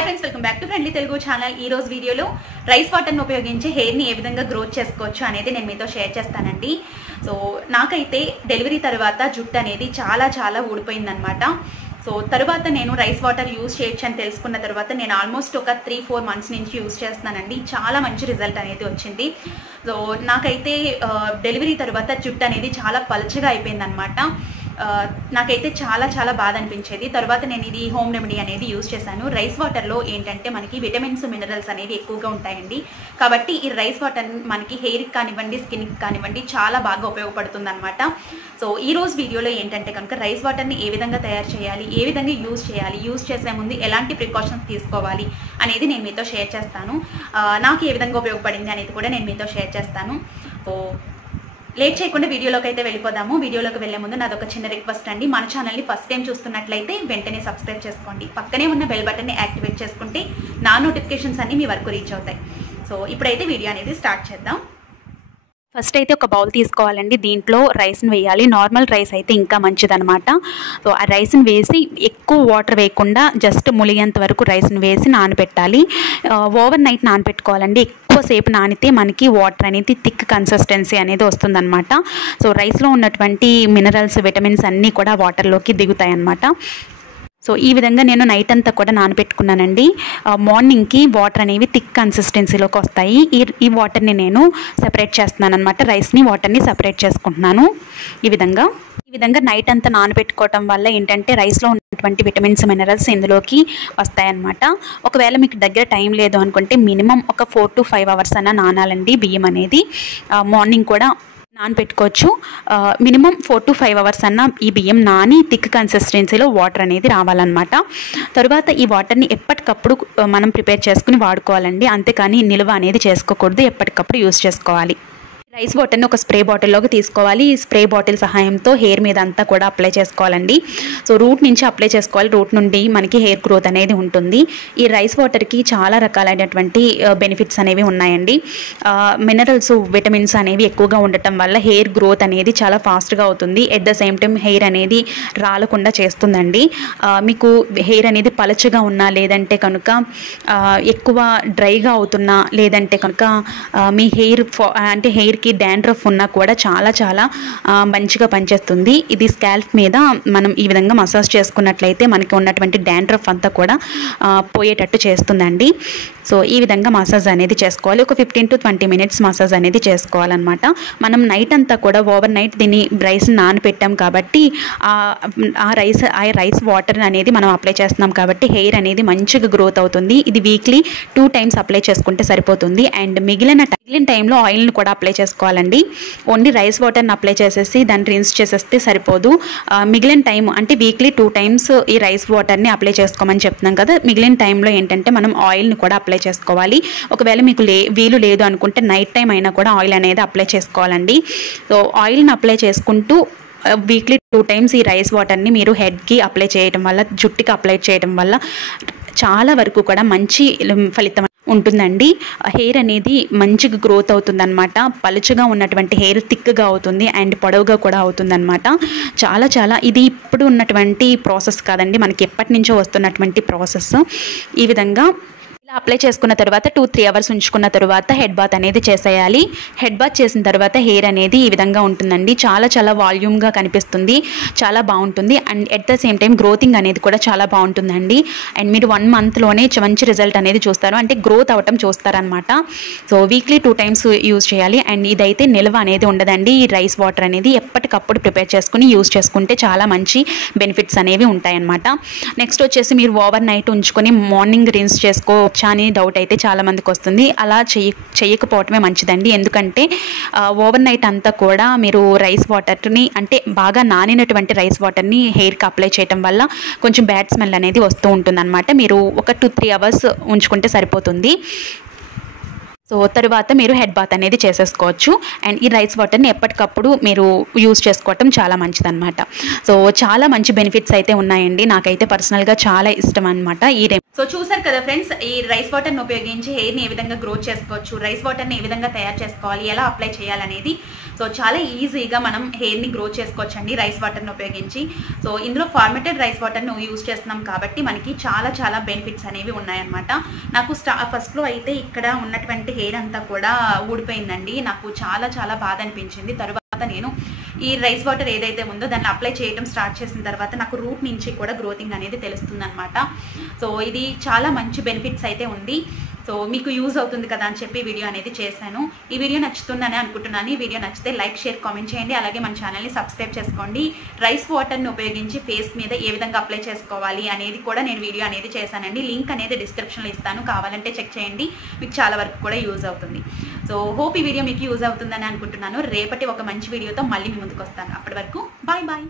Hi friends, welcome back to friendly Telugu channel. ఈ రోజు వీడియోలో రైస్ వాటర్ని ఉపయోగించి హెయిర్ని ఏ విధంగా గ్రోత్ చేసుకోవచ్చు అనేది నేను మీతో షేర్ చేస్తానండి. సో నాకైతే డెలివరీ తర్వాత జుట్టు అనేది చాలా ఊడిపోయిందనమాట. సో తర్వాత నేను రైస్ వాటర్ యూజ్ చేయొచ్చు అని తెలుసుకున్న తర్వాత నేను ఆల్మోస్ట్ ఒక 3-4 మంత్స్ నుంచి యూజ్ చేస్తున్నానండి. చాలా మంచి రిజల్ట్ అనేది వచ్చింది. సో నాకైతే డెలివరీ తర్వాత జుట్టు అనేది చాలా పలుచగా అయిపోయిందనమాట. నాకైతే చాలా బాధ అనిపించేది. తర్వాత నేను ఇది హోమ్ రెమెడీ అనేది యూజ్ చేశాను. రైస్ వాటర్లో ఏంటంటే మనకి విటమిన్స్ మినరల్స్ అనేవి ఎక్కువగా ఉంటాయండి. కాబట్టి ఈ రైస్ వాటర్ మనకి హెయిర్కి కానివ్వండి, స్కిన్కి కానివ్వండి చాలా బాగా ఉపయోగపడుతుంది అనమాట. సో ఈ రోజు వీడియోలో ఏంటంటే కనుక రైస్ వాటర్ని ఏ విధంగా తయారు చేయాలి, ఏ విధంగా యూజ్ చేయాలి, యూజ్ చేసే ముందు ఎలాంటి ప్రికాషన్స్ తీసుకోవాలి అనేది నేను మీతో షేర్ చేస్తాను. నాకు ఏ విధంగా ఉపయోగపడింది అనేది కూడా నేను మీతో షేర్ చేస్తాను. సో లేట్ చేయకుండా వీడియోలోకి అయితే వెళ్ళిపోదాము. వీడియోలోకి వెళ్ళే ముందు నాది ఒక చిన్న రిక్వెస్ట్ అండి. మన ఛానల్ని ఫస్ట్ టైం చూస్తున్నట్లయితే వెంటనే సబ్స్క్రైబ్ చేసుకోండి. పక్కనే ఉన్న బెల్ బటన్ని యాక్టివేట్ చేసుకుంటే నా నోటిఫికేషన్స్ అన్నీ మీ వరకు రీచ్ అవుతాయి. సో ఇప్పుడైతే వీడియో అనేది స్టార్ట్ చేద్దాం. ఫస్ట్ అయితే ఒక బౌల్ తీసుకోవాలండి. దీంట్లో రైస్ని వేయాలి. నార్మల్ రైస్ అయితే ఇంకా మంచిదనమాట. సో ఆ రైస్ని వేసి ఎక్కువ వాటర్ వేయకుండా జస్ట్ ములిగేంత వరకు రైస్ని వేసి నానబెట్టాలి. ఓవర్ నైట్ నానబెట్టుకోవాలండి. ఎక్కువసేపు నానితే మనకి వాటర్ అనేది థిక్ కన్సిస్టెన్సీ అనేది వస్తుందన్నమాట. సో రైస్లో ఉన్నటువంటి మినరల్స్, విటమిన్స్ అన్నీ కూడా వాటర్లోకి దిగుతాయి అన్నమాట. సో ఈ విధంగా నేను నైట్ అంతా కూడా నానబెట్టుకున్నానండి. మార్నింగ్కి వాటర్ అనేవి థిక్ కన్సిస్టెన్సీలోకి వస్తాయి. ఈ వాటర్ని నేను సెపరేట్ చేస్తున్నాను అనమాట. రైస్ని, వాటర్ని సెపరేట్ చేసుకుంటున్నాను. ఈ విధంగా నైట్ అంతా నానబెట్టుకోవటం వల్ల ఏంటంటే రైస్లో ఉన్నటువంటి విటమిన్స్, మినరల్స్ ఇందులోకి వస్తాయన్నమాట. ఒకవేళ మీకు దగ్గర టైం లేదు అనుకుంటే మినిమం ఒక 4 to 5 hours అన్న నానాలండి బియ్యం అనేది. మార్నింగ్ కూడా నానబెట్టుకోవచ్చు. మినిమం 4 to 5 hours అన్న ఈ బియ్యం నాని థిక్ కన్సిస్టెన్సీలో వాటర్ అనేది రావాలన్నమాట. తర్వాత ఈ వాటర్ని ఎప్పటికప్పుడు మనం ప్రిపేర్ చేసుకుని వాడుకోవాలండి. అంతేకాని నిల్వ అనేది చేసుకోకూడదు. ఎప్పటికప్పుడు యూజ్ చేసుకోవాలి. రైస్ వాటర్ని ఒక స్ప్రే బాటిల్లోకి తీసుకోవాలి. ఈ స్ప్రే బాటిల్ సహాయంతో హెయిర్ మీద అంతా కూడా అప్లై చేసుకోవాలండి. సో రూట్ నుంచి అప్లై చేసుకోవాలి. రూట్ నుండి మనకి హెయిర్ గ్రోత్ అనేది ఉంటుంది. ఈ రైస్ వాటర్కి చాలా రకాలైనటువంటి బెనిఫిట్స్ అనేవి ఉన్నాయండి. మినరల్స్, విటమిన్స్ అనేవి ఎక్కువగా ఉండటం వల్ల హెయిర్ గ్రోత్ అనేది చాలా ఫాస్ట్గా అవుతుంది. At the same time hair అనేది రాలకుండా చేస్తుందండి. మీకు హెయిర్ అనేది పలచగా ఉన్నా, లేదంటే కనుక ఎక్కువ డ్రైగా అవుతున్నా, లేదంటే కనుక మీ హెయిర్ అంటే హెయిర్ డాండ్రఫ్ ఉన్నా కూడా చాలా మంచిగా పనిచేస్తుంది. ఇది స్కాల్ప్ మీద మనం ఈ విధంగా మసాజ్ చేసుకున్నట్లయితే మనకి ఉన్నటువంటి డాండ్రఫ్ అంతా కూడా పోయేటట్టు చేస్తుందండి. సో ఈ విధంగా మసాజ్ అనేది చేసుకోవాలి. ఒక 15 to 20 minutes మసాజ్ అనేది చేసుకోవాలన్నమాట. మనం నైట్ అంతా కూడా ఓవర్ నైట్ దీన్ని రైస్ నానబెట్టాం కాబట్టి ఆ రైస్ వాటర్ అనేది మనం అప్లై చేస్తున్నాం కాబట్టి హెయిర్ అనేది మంచిగా గ్రోత్ అవుతుంది. ఇది వీక్లీ 2 times అప్లై చేసుకుంటే సరిపోతుంది. అండ్ మిగిలిన టైంలో ఆయిల్ని కూడా అప్లై చేసుకోవాలండి. ఓన్లీ రైస్ వాటర్ని అప్లై చేసేసి దాన్ని రిన్స్ చేసేస్తే సరిపోదు. మిగిలిన టైం అంటే వీక్లీ 2 times ఈ రైస్ వాటర్ని అప్లై చేసుకోమని చెప్తున్నాం కదా. మిగిలిన టైంలో ఏంటంటే మనం ఆయిల్ని కూడా అప్లై చేసుకోవాలి. ఒకవేళ మీకు వీలు లేదు అనుకుంటే నైట్ టైం అయినా కూడా ఆయిల్ అనేది అప్లై చేసుకోవాలండి. సో ఆయిల్ని అప్లై చేసుకుంటూ వీక్లీ 2 times ఈ రైస్ వాటర్ని మీరు హెడ్కి అప్లై చేయడం వల్ల, జుట్టుకి అప్లై చేయడం వల్ల చాలా వరకు కూడా మంచి ఫలితం ఉంటుందండి. హెయిర్ అనేది మంచిగా గ్రోత్ అవుతుందన్నమాట. పలుచగా ఉన్నటువంటి హెయిర్ థిక్గా అవుతుంది అండ్ పొడవుగా కూడా అవుతుందన్నమాట. చాలా ఇది ఇప్పుడు ఉన్నటువంటి ప్రాసెస్ కాదండి, మనకి ఎప్పటి నుంచో వస్తున్నటువంటి ప్రాసెస్. ఈ విధంగా అప్లై చేసుకున్న తర్వాత 2-3 hours ఉంచుకున్న తర్వాత హెడ్ బాత్ అనేది చేసేయాలి. హెడ్ బాత్ చేసిన తర్వాత హెయిర్ అనేది ఈ విధంగా ఉంటుందండి. చాలా వాల్యూమ్గా కనిపిస్తుంది. చాలా బాగుంటుంది. And at the same time గ్రోతింగ్ అనేది కూడా చాలా బాగుంటుందండి. అండ్ మీరు 1 monthలోనే మంచి రిజల్ట్ అనేది చూస్తారు. అంటే గ్రోత్ అవటం చూస్తారనమాట. సో వీక్లీ 2 times యూజ్ చేయాలి. అండ్ ఇదైతే నిల్వ అనేది ఉండదండి. ఈ రైస్ వాటర్ అనేది ఎప్పటికప్పుడు ప్రిపేర్ చేసుకుని యూజ్ చేసుకుంటే చాలా మంచి బెనిఫిట్స్ అనేవి ఉంటాయన్నమాట. నెక్స్ట్ వచ్చేసి మీరు ఓవర్ నైట్ ఉంచుకొని మార్నింగ్ రిన్స్ చేసుకోవచ్చు అని డౌట్ అయితే చాలా మందికి వస్తుంది. అలా చేయకపోవటమే మంచిదండి. ఎందుకంటే ఓవర్ నైట్ అంతా కూడా మీరు రైస్ వాటర్ని, అంటే బాగా నానినటువంటి రైస్ వాటర్ని హెయిర్కి అప్లై చేయడం వల్ల కొంచెం బ్యాడ్ స్మెల్ అనేది వస్తూ ఉంటుంది అనమాట. మీరు ఒక 2-3 hours ఉంచుకుంటే సరిపోతుంది. సో తర్వాత మీరు హెడ్ బాత్ అనేది చేసేసుకోవచ్చు. అండ్ ఈ రైస్ వాటర్ని ఎప్పటికప్పుడు మీరు యూజ్ చేసుకోవటం చాలా మంచిదన్నమాట. సో చాలా మంచి బెనిఫిట్స్ అయితే ఉన్నాయండి. నాకైతే పర్సనల్గా చాలా ఇష్టం అనమాట ఈ సో చూసారు కదా ఫ్రెండ్స్, ఈ రైస్ వాటర్ని ఉపయోగించి హెయిర్ని ఏ విధంగా గ్రోత్ చేసుకోవచ్చు, రైస్ వాటర్ని ఏ విధంగా తయారు చేసుకోవాలి, ఎలా అప్లై చేయాలనేది. సో చాలా ఈజీగా మనం హెయిర్ని గ్రోత్ చేసుకోవచ్చు అండి రైస్ వాటర్ని ఉపయోగించి. సో ఇందులో ఫార్మేటెడ్ రైస్ వాటర్ని యూజ్ చేస్తున్నాం కాబట్టి మనకి చాలా చాలా బెనిఫిట్స్ అనేవి ఉన్నాయన్నమాట. నాకు ఫస్ట్లో అయితే ఇక్కడ ఉన్నటువంటి హెయిర్ అంతా కూడా ఊడిపోయిందండి. నాకు చాలా చాలా బాధ అనిపించింది. తర్వాత నేను ఈ రైస్ వాటర్ ఏదైతే ఉందో దాన్ని అప్లై చేయడం స్టార్ట్ చేసిన తర్వాత నాకు రూట్ నుంచి కూడా గ్రోతింగ్ అనేది తెలుస్తుంది అనమాట. సో ఇది చాలా మంచి బెనిఫిట్స్ అయితే ఉంది. సో మీకు యూజ్ అవుతుంది కదా అని చెప్పి వీడియో అనేది చేశాను. ఈ వీడియో నచ్చుతుందని అనుకుంటున్నాను. ఈ వీడియో నచ్చితే లైక్, షేర్, కామెంట్ చేయండి. అలాగే మన ఛానల్ని సబ్స్క్రైబ్ చేసుకోండి. రైస్ వాటర్ని ఉపయోగించి ఫేస్ మీద ఏ విధంగా అప్లై చేసుకోవాలి అనేది కూడా నేను వీడియో అనేది చేశానండి. లింక్ అనేది డిస్క్రిప్షన్లో ఇస్తాను, కావాలంటే చెక్ చేయండి. మీకు చాలా వరకు కూడా యూజ్ అవుతుంది. సో హోప్ ఈ వీడియో మీకు యూజ్ అవుతుందని అనుకుంటున్నాను. రేపటి ఒక మంచి వీడియోతో మళ్ళీ మీ ముందుకు వస్తాను. అప్పటి వరకు బాయ్ బాయ్.